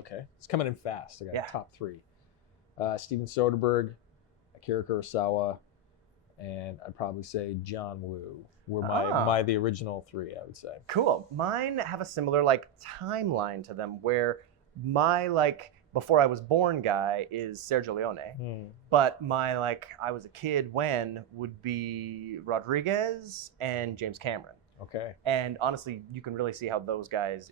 Okay, it's coming in fast. I got Yeah. top 3. Steven Soderbergh, Akira Kurosawa, and I'd probably say John Woo were the original 3, I would say. Cool. Mine have a similar like timeline to them where my like before I was born guy is Sergio Leone, but my like I was a kid when would be Rodriguez and James Cameron. Okay. And honestly, you can really see how those guys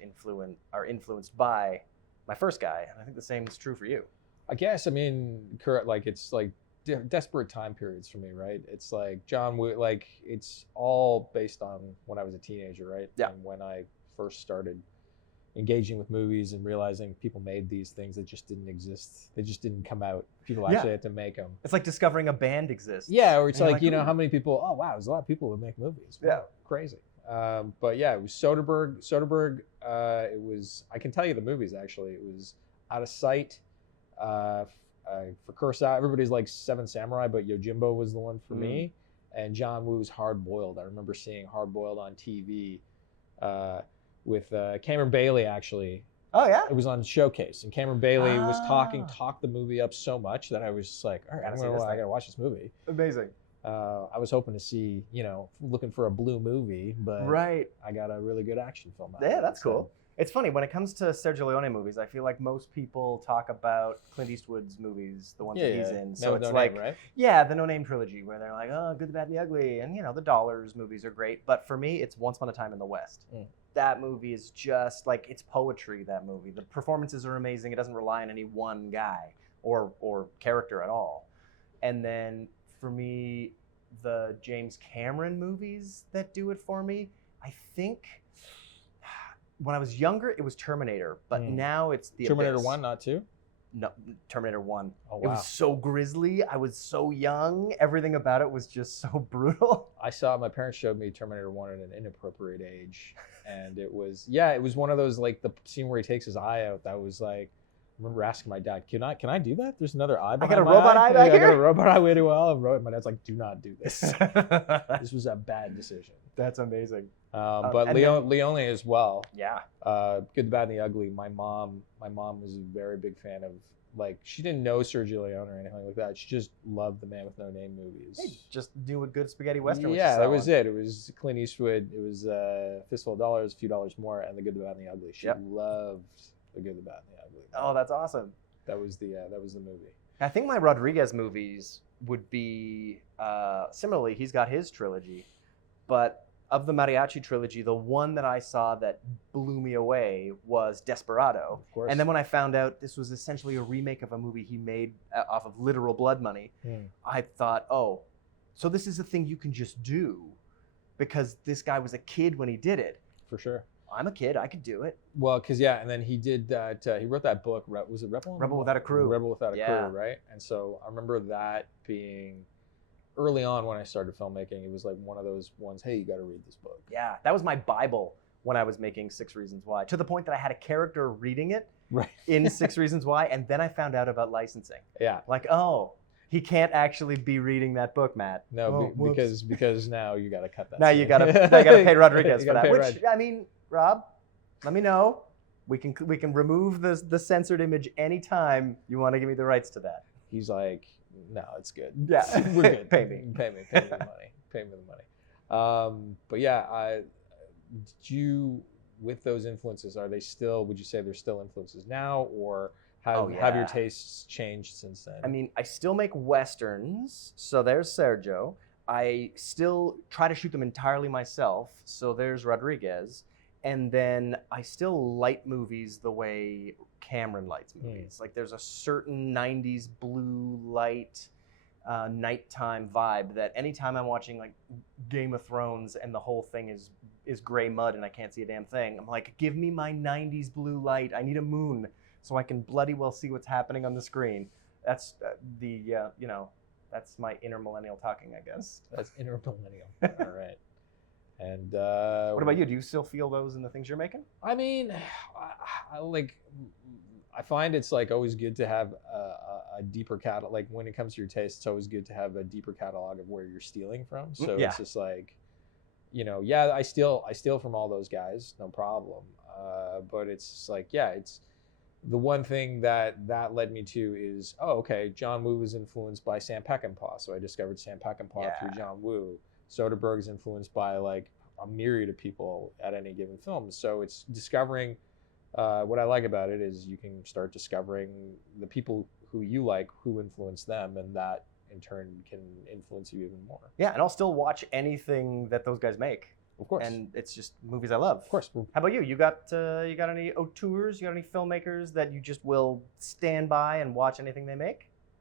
are influenced by my first guy, and I think the same is true for you. I guess, I mean, like it's like desperate time periods for me, right? It's like John Woo, like it's all based on when I was a teenager, right? Yeah. And when I first started engaging with movies and realizing people made these things that just didn't exist. They just didn't come out. People actually had to make them. It's like discovering a band exists. Yeah, or it's and like, you know, how many people, oh wow, there's a lot of people who make movies. Wow, yeah. Crazy. But yeah, it was Soderbergh. It was, I can tell you the movies actually. It was Out of Sight. For Kurosawa, everybody's like Seven Samurai, but Yojimbo was the one for me. And John Woo's Hard Boiled. I remember seeing Hard Boiled on TV with Cameron Bailey actually. Oh yeah. It was on Showcase, and Cameron Bailey talked the movie up so much that I was just like, all right, I gotta watch this movie. Amazing. I was hoping to see, you know, looking for a blue movie, but I got a really good action film out of it. Yeah, that's cool. It's funny, when it comes to Sergio Leone movies, I feel like most people talk about Clint Eastwood's movies, the ones that he's in. So it's like, right? Yeah, the No Name trilogy, where they're like, oh, Good, the Bad, and the Ugly, and you know, the Dollars movies are great. But for me, it's Once Upon a Time in the West. That movie is just like, it's poetry, that movie. The performances are amazing. It doesn't rely on any one guy or character at all. And then for me, the James Cameron movies that do it for me, I think when I was younger, it was Terminator, but now it's the Terminator Abyss. 1, not 2? No, Terminator 1. Oh, wow. It was so grisly. I was so young. Everything about it was just so brutal. My parents showed me Terminator 1 at an inappropriate age. And it was one of those, like the scene where he takes his eye out. That was like, I remember asking my dad, can I do that? There's another eye behind my eye. I got a robot eye back here? I got a robot eye way too well. My dad's like, do not do this. This was a bad decision. That's amazing. But Leone as well. Yeah. Good, the Bad, and the Ugly. My mom was a very big fan of, like, she didn't know Sergio Leone or anything like that. She just loved the Man with No Name movies. Hey, just do a good spaghetti western. Yeah, that was it. It was Clint Eastwood. It was Fistful of Dollars, A Few Dollars More, and The Good, the Bad, and the Ugly. She loved The Good, the Bad, and the Ugly. Oh, that's awesome. That was the movie. I think my Rodriguez movies would be similarly. He's got his trilogy, but of the Mariachi trilogy, the one that I saw that blew me away was Desperado. Of course. And then when I found out this was essentially a remake of a movie he made off of literal blood money, I thought, oh, so this is a thing you can just do because this guy was a kid when he did it. For sure. I'm a kid. I could do it. Well, because and then he did that. He wrote that book. Was it Rebel? Rebel Without a Crew. Rebel Without a Crew, right? And so I remember that being early on when I started filmmaking. It was like one of those ones. Hey, you got to read this book. Yeah, that was my Bible when I was making 6 Reasons Why. To the point that I had a character reading it in 6 Reasons Why, and then I found out about licensing. Yeah. Like, oh, he can't actually be reading that book, Matt. No, because now you got to cut that. Now you got to pay Rodriguez for that. Which I mean, Rob, let me know. We can remove the censored image anytime you want to give me the rights to that. He's like, no, it's good. Yeah, we're good. Pay me the money. Pay me the money. But yeah, with those influences, are they still? Would you say they're still influences now, or have your tastes changed since then? I mean, I still make westerns, so there's Sergio. I still try to shoot them entirely myself, so there's Rodriguez. And then I still light movies the way Cameron lights movies. Like there's a certain 90s blue light, nighttime vibe that anytime I'm watching like Game of Thrones and the whole thing is gray mud and I can't see a damn thing, I'm like, give me my 90s blue light. I need a moon so I can bloody well see what's happening on the screen. That's that's my inner millennial talking, I guess. That's inner millennial. All right. And what about you? Do you still feel those in the things you're making? I mean, I find it's like always good to have a deeper catalog. Like when it comes to your taste, it's always good to have a deeper catalog of where you're stealing from. So it's just like, I steal from all those guys, no problem. But it's just like, the one thing that led me to is, oh, okay, John Woo was influenced by Sam Peckinpah, so I discovered Sam Peckinpah through John Woo. Soderbergh's influenced by like a myriad of people at any given film, so it's discovering. What I like about it is you can start discovering the people who you like, who influence them, and that in turn can influence you even more. Yeah, and I'll still watch anything that those guys make. Of course. And it's just movies I love. Of course. How about you? You got any auteurs? You got any filmmakers that you just will stand by and watch anything they make?